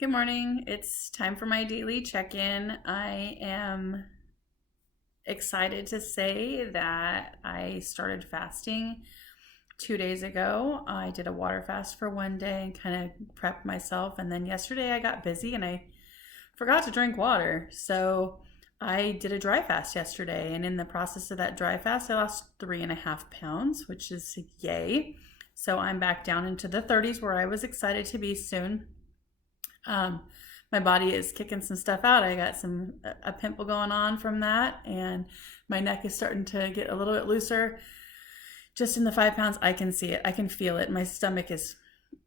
Good morning. It's time for my daily check-in. I am excited to say that I started fasting 2 days ago. I did a water fast for one day and kind of prepped myself. And then yesterday I got busy and I forgot to drink water. So I did a dry fast yesterday. And in the process of that dry fast, I lost 3.5 pounds, which is yay. So I'm back down into the 30s where I was excited to be soon. Um, my body is kicking some stuff out. I got a pimple going on from that, and my neck is starting to get a little bit looser. Just in the 5 pounds, I can see it. I can feel it. My stomach is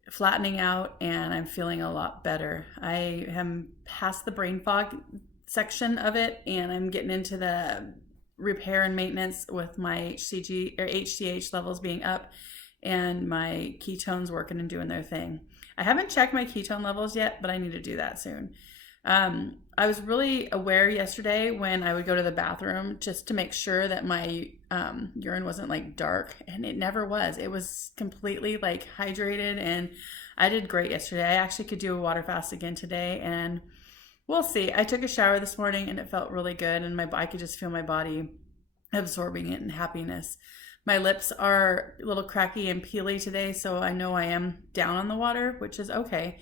flattening out, and I'm feeling a lot better. I am past the brain fog section of it, and I'm getting into the repair and maintenance with my HCG or HCH levels being up and my ketones working and doing their thing. I haven't checked my ketone levels yet, but I need to do that soon. I was really aware yesterday when I would go to the bathroom just to make sure that my urine wasn't like dark, and it never was. It was completely like hydrated, and I did great yesterday. I actually could do a water fast again today, and we'll see. I took a shower this morning and it felt really good, and I could just feel my body absorbing it in happiness. My lips are a little cracky and peely today, so I know I am down on the water, which is okay.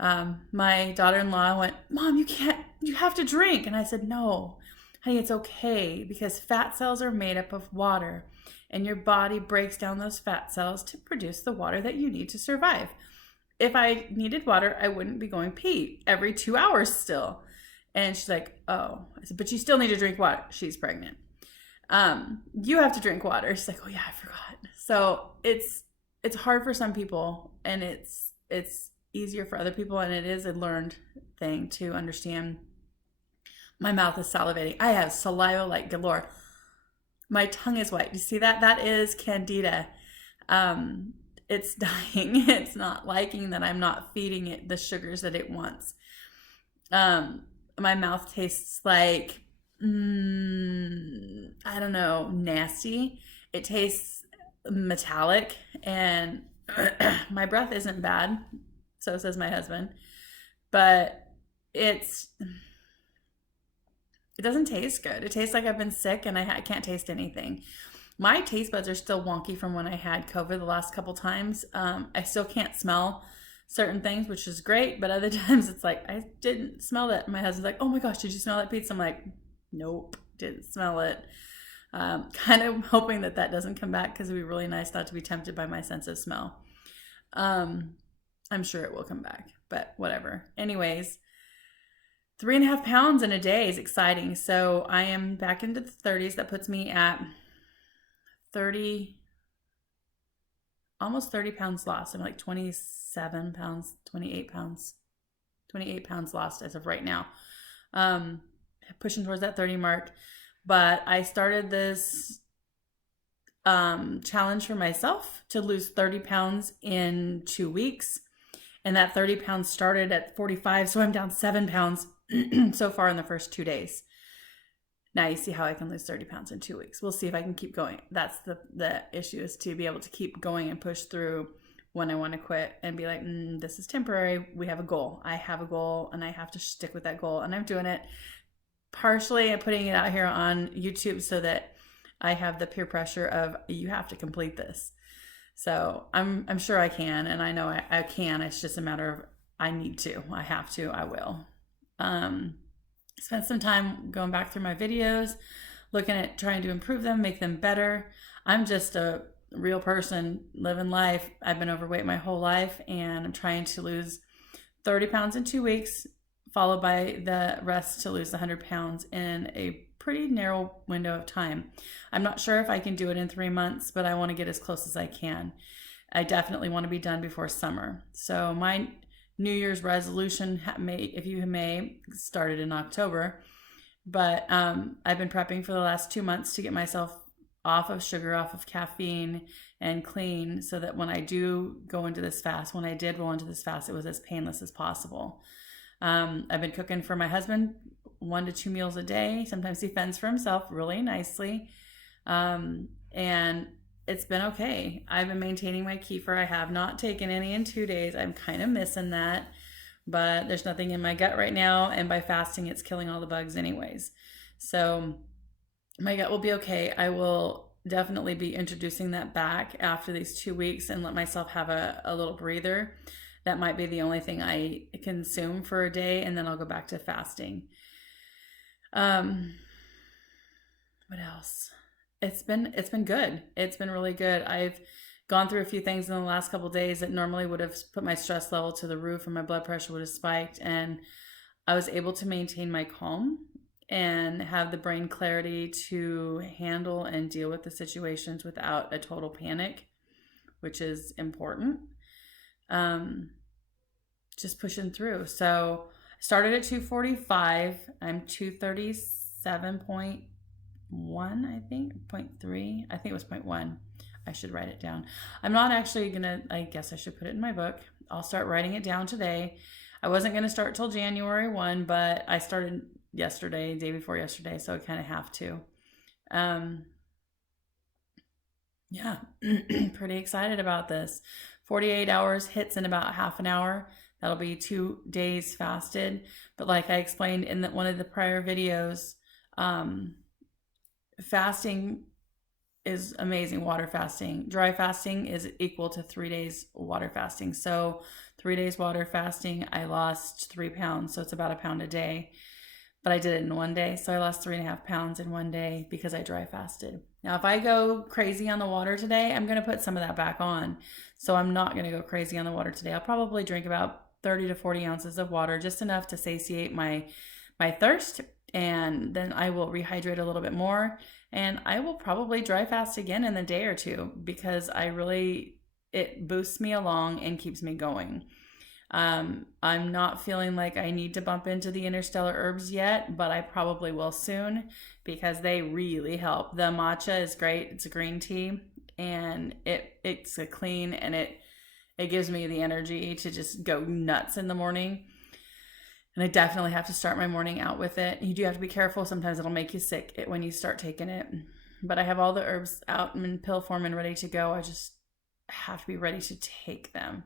My daughter-in-law went, "Mom, you have to drink." And I said, "No, honey, it's okay, because fat cells are made up of water, and your body breaks down those fat cells to produce the water that you need to survive. If I needed water, I wouldn't be going pee every 2 hours still." And she's like, "Oh." I said, "But you still need to drink water." She's pregnant. You have to drink water. She's like, "Oh yeah, I forgot." So it's hard for some people, and it's easier for other people, and it is a learned thing to understand. My mouth is salivating. I have saliva like galore. My tongue is white. You see that? That is candida. It's dying. It's not liking that I'm not feeding it the sugars that it wants. My mouth tastes like I don't know, nasty. It tastes metallic, and my breath isn't bad, so says my husband, but it doesn't taste good. It tastes like I've been sick, and I can't taste anything. My taste buds are still wonky from when I had COVID the last couple times. I still can't smell certain things, which is great, but other times it's like, I didn't smell that. My husband's like, "Oh my gosh, did you smell that pizza?" I'm like, "Nope, didn't smell it." Kind of hoping that doesn't come back, because it would be really nice not to be tempted by my sense of smell. I'm sure it will come back, but whatever. Anyways, 3.5 pounds in a day is exciting. So I am back into the 30s. That puts me at 30, almost 30 pounds lost. I'm like 27 pounds, 28 pounds, 28 pounds lost as of right now. Pushing towards that 30 mark. But I started this challenge for myself to lose 30 pounds in 2 weeks. And that 30 pounds started at 45. So I'm down 7 pounds so far in the first 2 days. Now you see how I can lose 30 pounds in 2 weeks. We'll see if I can keep going. That's the issue, is to be able to keep going and push through when I want to quit and be like, this is temporary. We have a goal. I have a goal, and I have to stick with that goal. And I'm doing it partially and putting it out here on YouTube so that I have the peer pressure of, you have to complete this. So I'm sure I can, and I know I can. It's just a matter of, I need to, I have to, I will. Spent some time going back through my videos, looking at trying to improve them, make them better. I'm just a real person living life. I've been overweight my whole life, and I'm trying to lose 30 pounds in 2 weeks, followed by the rest to lose 100 pounds in a pretty narrow window of time. I'm not sure if I can do it in 3 months, but I want to get as close as I can. I definitely want to be done before summer. So my New Year's resolution, if you may, started in October, but I've been prepping for the last 2 months to get myself off of sugar, off of caffeine, and clean, so that when I do go into this fast, when I did roll into this fast, it was as painless as possible. I've been cooking for my husband 1 to 2 meals a day. Sometimes he fends for himself really nicely. And it's been okay. I've been maintaining my kefir. I have not taken any in 2 days. I'm kind of missing that. but there's nothing in my gut right now. And by fasting, it's killing all the bugs anyways. So my gut will be okay. I will definitely be introducing that back after these 2 weeks and let myself have a little breather. That might be the only thing I consume for a day, and then I'll go back to fasting. What else? It's been good. It's been really good. I've gone through a few things in the last couple of days that normally would have put my stress level to the roof and my blood pressure would have spiked, and I was able to maintain my calm and have the brain clarity to handle and deal with the situations without a total panic, which is important. Just pushing through. So I started at 245. I'm 237.1, I think, 0.3. I think it was 0.1. I should write it down. I'm not actually gonna, I guess I should put it in my book. I'll start writing it down today. I wasn't gonna start till January 1, but I started yesterday, day before yesterday, so I kind of have to. Yeah, pretty excited about this. 48 hours hits in about half an hour. That'll be 2 days fasted. But like I explained in one of the prior videos, fasting is amazing. Water fasting. Dry fasting is equal to 3 days water fasting. So 3 days water fasting, I lost 3 pounds. So it's about a pound a day. But I did it in one day. So I lost 3.5 pounds in one day because I dry fasted. Now, if I go crazy on the water today, I'm going to put some of that back on. So I'm not going to go crazy on the water today. I'll probably drink about 30 to 40 ounces of water, just enough to satiate my thirst. And then I will rehydrate a little bit more. And I will probably dry fast again in a day or two because it boosts me along and keeps me going. I'm not feeling like I need to bump into the interstellar herbs yet, but I probably will soon because they really help. The matcha is great. It's a green tea and it's a clean, and it gives me the energy to just go nuts in the morning. And I definitely have to start my morning out with it. You do have to be careful. Sometimes it'll make you sick when you start taking it. But I have all the herbs out in pill form and ready to go. I just have to be ready to take them.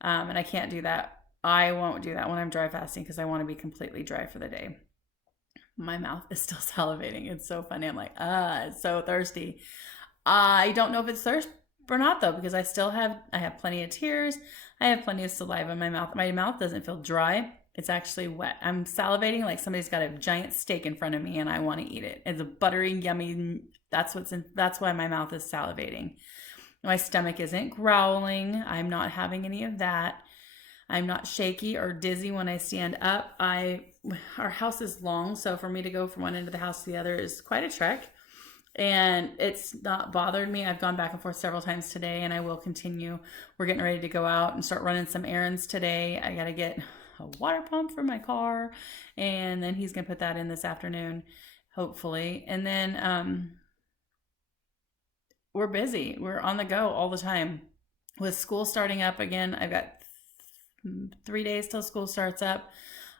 And I can't do that. I won't do that when I'm dry fasting because I want to be completely dry for the day. My mouth is still salivating. It's so funny. I'm like, it's so thirsty. I don't know if it's thirst or not though, because I have plenty of tears. I have plenty of saliva in my mouth. My mouth doesn't feel dry. It's actually wet. I'm salivating like somebody's got a giant steak in front of me and I want to eat it. It's a buttery, yummy. That's why my mouth is salivating. My stomach isn't growling. I'm not having any of that. I'm not shaky or dizzy when I stand up. Our house is long, so for me to go from one end of the house to the other is quite a trek. And it's not bothered me. I've gone back and forth several times today, and I will continue. We're getting ready to go out and start running some errands today. I got to get a water pump for my car, and then he's going to put that in this afternoon, hopefully. And then we're busy. We're on the go all the time. With school starting up again, I've got 3 days till school starts up.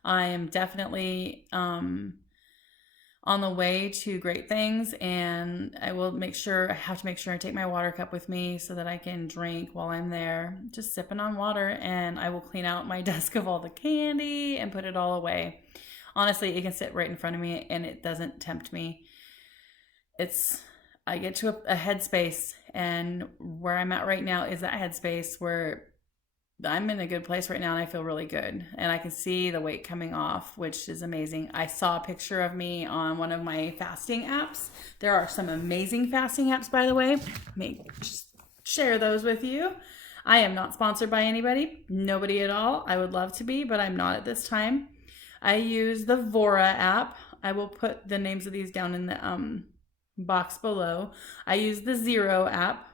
I am definitely on the way to great things, and I have to make sure I take my water cup with me so that I can drink while I'm there, just sipping on water. And I will clean out my desk of all the candy and put it all away. Honestly, it can sit right in front of me and it doesn't tempt me. I get to a headspace, and where I'm at right now is that headspace where I'm in a good place right now and I feel really good. And I can see the weight coming off, which is amazing. I saw a picture of me on one of my fasting apps. There are some amazing fasting apps, by the way. Let me share those with you. I am not sponsored by anybody, nobody at all. I would love to be, but I'm not at this time. I use the Vora app. I will put the names of these down in the box below. I use the Zero app.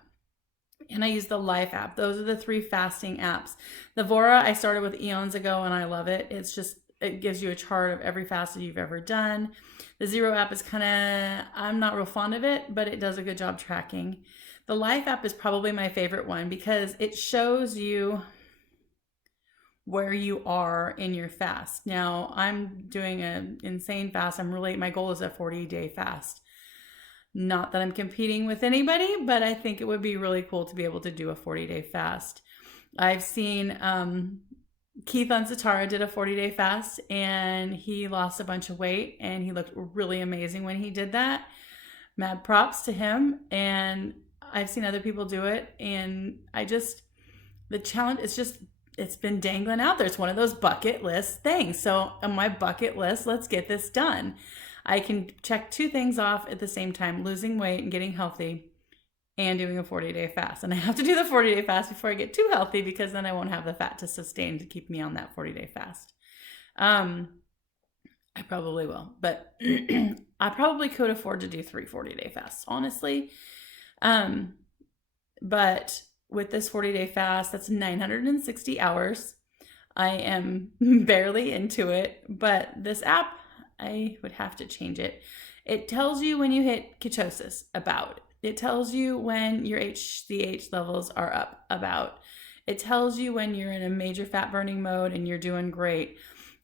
And I use the Life app. Those are the 3 fasting apps. The Vora I started with eons ago and I love it. It gives you a chart of every fast that you've ever done. The Zero app is I'm not real fond of it, but it does a good job tracking. The Life app is probably my favorite one because it shows you where you are in your fast. Now, I'm doing an insane fast. My goal is a 40-day fast. Not that I'm competing with anybody, but I think it would be really cool to be able to do a 40-day fast. I've seen Keith on Satara did a 40-day fast and he lost a bunch of weight and he looked really amazing when he did that. Mad props to him. And I've seen other people do it. And the challenge is just, it's been dangling out there. It's one of those bucket list things. So on my bucket list, let's get this done. I can check 2 things off at the same time: losing weight and getting healthy, and doing a 40-day fast. And I have to do the 40-day fast before I get too healthy, because then I won't have the fat to sustain to keep me on that 40-day fast. I probably will, but I probably could afford to do 3 40-day fasts, honestly. But with this 40-day fast, that's 960 hours. I am barely into it, but this app, I would have to change it. It tells you when you hit ketosis, about. It tells you when your HCH levels are up, about. It tells you when you're in a major fat burning mode and you're doing great.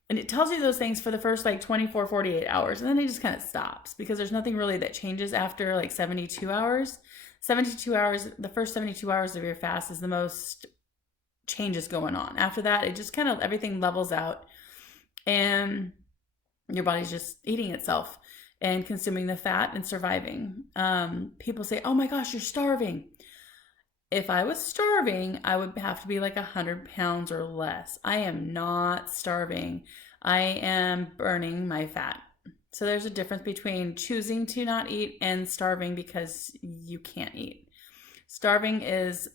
And it tells you those things for the first 24, 48 hours. And then it just kind of stops, because there's nothing really that changes after 72 hours. 72 hours, the first 72 hours of your fast is the most changes going on. After that, it just kind of, everything levels out and your body's just eating itself and consuming the fat and surviving. People say, oh my gosh, you're starving. If I was starving, I would have to be 100 pounds or less. I am not starving. I am burning my fat. So there's a difference between choosing to not eat and starving because you can't eat. Starving is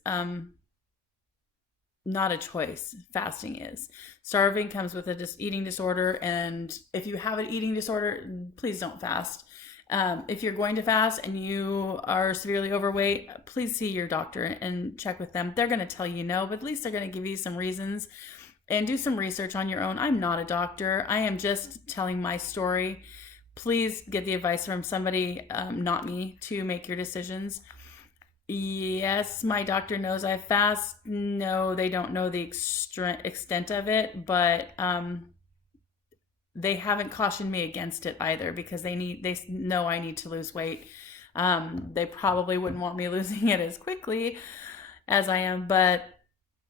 not a choice. Fasting is. Starving comes with a eating disorder, and if you have an eating disorder, please don't fast. If you're going to fast and you are severely overweight, please see your doctor and check with them. They're going to tell you no, but at least they're going to give you some reasons, and do some research on your own. I'm not a doctor. I am just telling my story. Please get the advice from somebody, not me, to make your decisions. Yes, my doctor knows I fast. No, they don't know the extent of it, but they haven't cautioned me against it either, because they know I need to lose weight. They probably wouldn't want me losing it as quickly as I am, but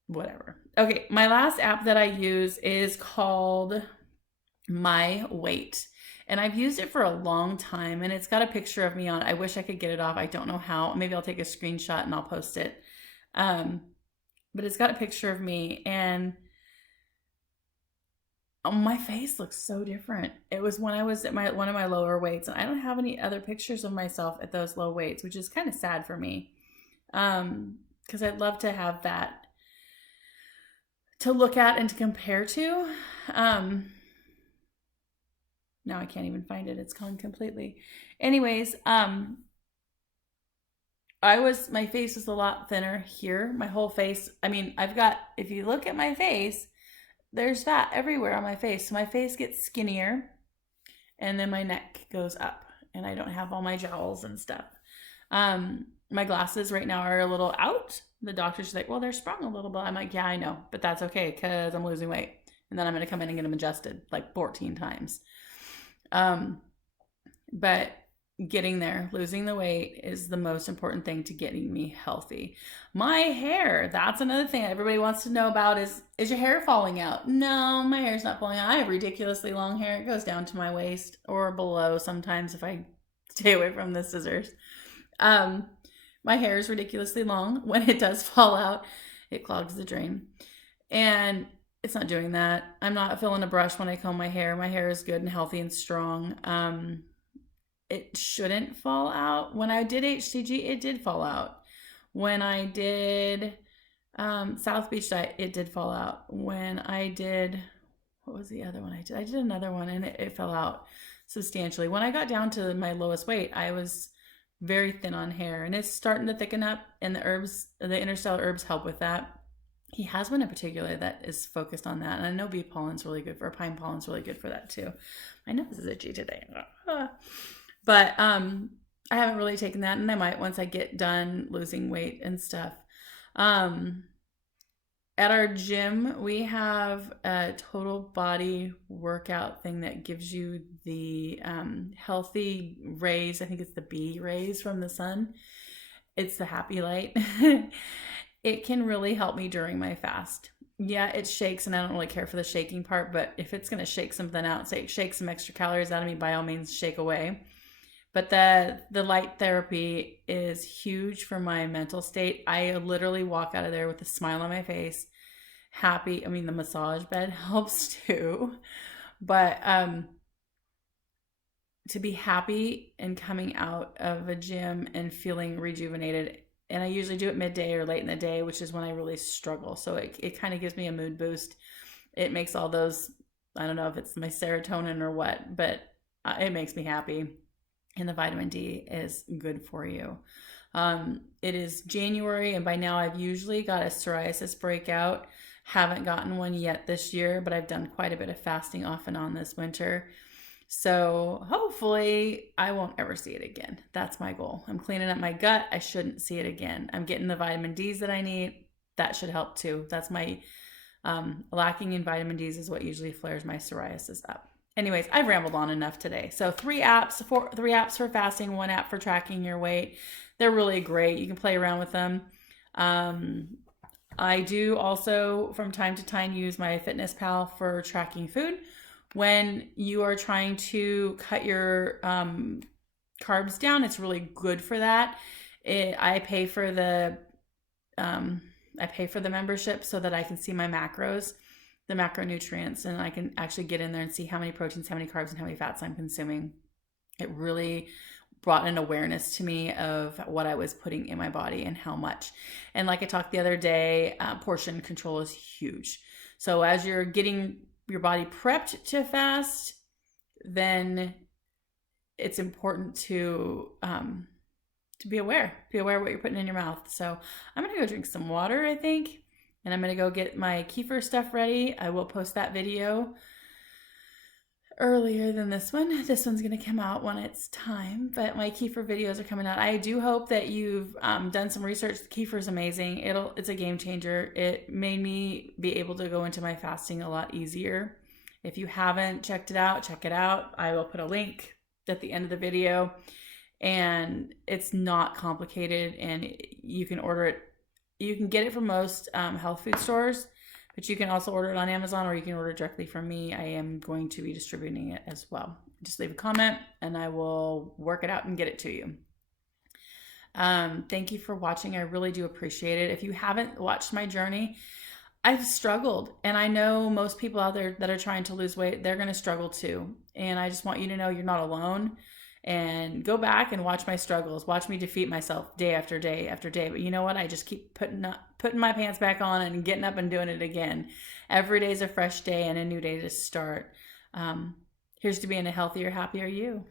whatever. Okay, my last app that I use is called My Weight. And I've used it for a long time, and it's got a picture of me on it. I wish I could get it off. I don't know how. Maybe I'll take a screenshot and I'll post it. But it's got a picture of me, and my face looks so different. It was when I was at one of my lower weights, and I don't have any other pictures of myself at those low weights, which is kind of sad for me. Because I'd love to have that to look at and to compare to. Now I can't even find it. It's gone completely. Anyways, my face was a lot thinner here. My whole face, if you look at my face, there's fat everywhere on my face. So my face gets skinnier, and then my neck goes up, and I don't have all my jowls and stuff. My glasses right now are a little out. The doctor's like, well, they're sprung a little bit. I'm like, yeah, I know, but that's okay, because I'm losing weight. And then I'm going to come in and get them adjusted 14 times. But getting there, losing the weight, is the most important thing to getting me healthy. My hair, that's another thing everybody wants to know about, is your hair falling out? No, my hair's not falling out. I have ridiculously long hair. It goes down to my waist or below sometimes if I stay away from the scissors. My hair is ridiculously long. When it does fall out, it clogs the drain. And it's not doing that. I'm not filling a brush when I comb my hair. My hair is good and healthy and strong. It shouldn't fall out. When I did HCG, it did fall out. When I did South Beach Diet, it did fall out. When I did, what was the other one I did? I did another one, and it fell out substantially. When I got down to my lowest weight, I was very thin on hair, and it's starting to thicken up, and the interstellar herbs help with that. He has one in particular that is focused on that. And I know bee pollen's really good pine pollen's really good for that too. My nose is itchy today. But I haven't really taken that, and I might once I get done losing weight and stuff. At our gym, we have a total body workout thing that gives you the healthy rays. I think it's the B rays from the sun. It's the happy light. It can really help me during my fast. Yeah, it shakes, and I don't really care for the shaking part, but if it's going to shake something out, say shake some extra calories out of me, by all means, shake away. But the light therapy is huge for my mental state. I literally walk out of there with a smile on my face, happy. I mean, the massage bed helps too, but to be happy and coming out of a gym and feeling rejuvenated. And I usually do it midday or late in the day, which is when I really struggle. So it kind of gives me a mood boost. It makes all those, I don't know if it's my serotonin or what, but it makes me happy. And the vitamin D is good for you. It is January, and by now I've usually got a psoriasis breakout. Haven't gotten one yet this year, but I've done quite a bit of fasting off and on this winter. So hopefully I won't ever see it again. That's my goal. I'm cleaning up my gut. I shouldn't see it again. I'm getting the vitamin D's that I need. That should help too. That's my lacking in vitamin D's is what usually flares my psoriasis up. Anyways, I've rambled on enough today. So three apps for fasting, one app for tracking your weight. They're really great. You can play around with them. I do also from time to time use my Fitness Pal for tracking food. When you are trying to cut your carbs down, it's really good for that. I pay for the membership so that I can see my macros, the macronutrients, and I can actually get in there and see how many proteins, how many carbs, and how many fats I'm consuming. It really brought an awareness to me of what I was putting in my body and how much. And like I talked the other day, portion control is huge. So as you're getting your body prepped to fast, then it's important to be aware of what you're putting in your mouth. So I'm gonna go drink some water, I think, and I'm gonna go get my kefir stuff ready. I will post that video earlier than this one. This one's gonna come out when it's time, but my kefir videos are coming out. I do hope that you've done some research. The kefir is amazing. It's a game changer. It made me be able to go into my fasting a lot easier. If you haven't checked it out, check it out. I will put a link at the end of the video, and it's not complicated, and you can order it. You can get it from most health food stores, but you can also order it on Amazon, or you can order it directly from me. I am going to be distributing it as well. Just leave a comment and I will work it out and get it to you. Thank you for watching. I really do appreciate it. If you haven't watched my journey, I've struggled, and I know most people out there that are trying to lose weight, they're going to struggle too. And I just want you to know you're not alone. And go back and watch my struggles. Watch me defeat myself day after day after day. But you know what? I just keep putting my pants back on and getting up and doing it again. Every day is a fresh day and a new day to start. Here's to being a healthier, happier you.